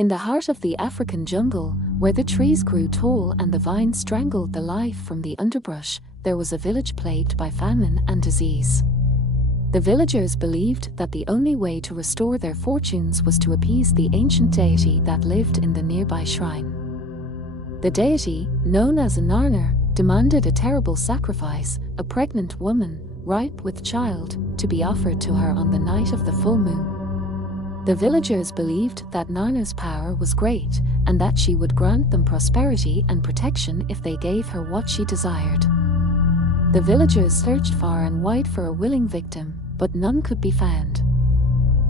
In the heart of the African jungle, where the trees grew tall and the vines strangled the life from the underbrush, there was a village plagued by famine and disease. The villagers believed that the only way to restore their fortunes was to appease the ancient deity that lived in the nearby shrine. The deity, known as a Narnar, demanded a terrible sacrifice, a pregnant woman, ripe with child, to be offered to her on the night of the full moon. The villagers believed that Narnar's power was great, and that she would grant them prosperity and protection if they gave her what she desired. The villagers searched far and wide for a willing victim, but none could be found.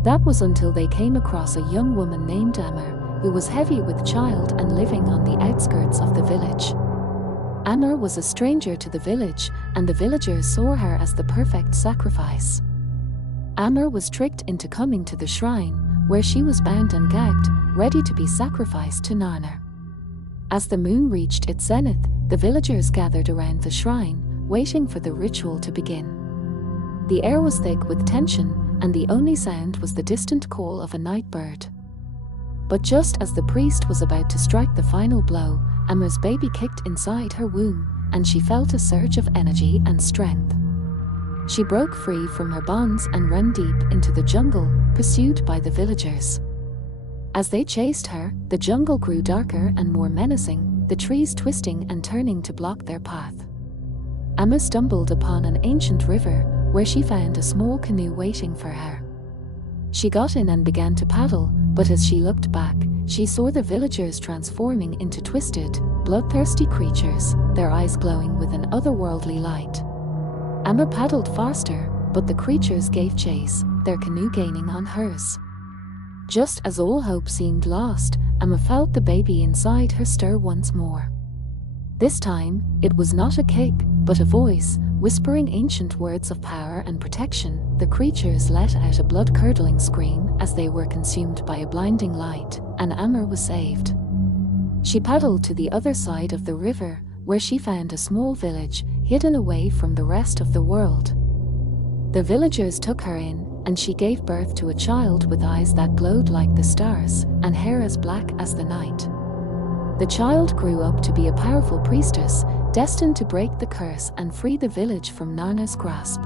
That was until they came across a young woman named Amr, who was heavy with child and living on the outskirts of the village. Amr was a stranger to the village, and the villagers saw her as the perfect sacrifice. Amr was tricked into coming to the shrine, where she was bound and gagged, ready to be sacrificed to Narnar. As the moon reached its zenith, the villagers gathered around the shrine, waiting for the ritual to begin. The air was thick with tension, and the only sound was the distant call of a night bird. But just as the priest was about to strike the final blow, Amr's baby kicked inside her womb, and she felt a surge of energy and strength. She broke free from her bonds and ran deep into the jungle, pursued by the villagers. As they chased her, the jungle grew darker and more menacing, the trees twisting and turning to block their path. Amr stumbled upon an ancient river, where she found a small canoe waiting for her. She got in and began to paddle, but as she looked back, she saw the villagers transforming into twisted, bloodthirsty creatures, their eyes glowing with an otherworldly light. Amr paddled faster, but the creatures gave chase, their canoe gaining on hers. Just as all hope seemed lost, Amr felt the baby inside her stir once more. This time, it was not a kick, but a voice, whispering ancient words of power and protection. The creatures let out a blood-curdling scream as they were consumed by a blinding light, and Amr was saved. She paddled to the other side of the river, where she found a small village, hidden away from the rest of the world. The villagers took her in, and she gave birth to a child with eyes that glowed like the stars, and hair as black as the night. The child grew up to be a powerful priestess, destined to break the curse and free the village from Narnar's grasp.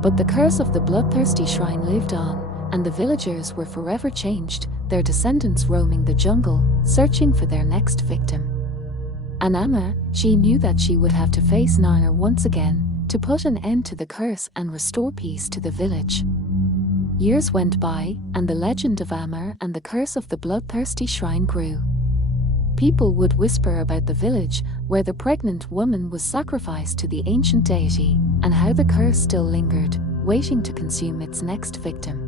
But the curse of the bloodthirsty shrine lived on, and the villagers were forever changed, their descendants roaming the jungle, searching for their next victim. And Amr, she knew that she would have to face Narnar once again, to put an end to the curse and restore peace to the village. Years went by, and the legend of Amr and the curse of the bloodthirsty shrine grew. People would whisper about the village, where the pregnant woman was sacrificed to the ancient deity, and how the curse still lingered, waiting to consume its next victim.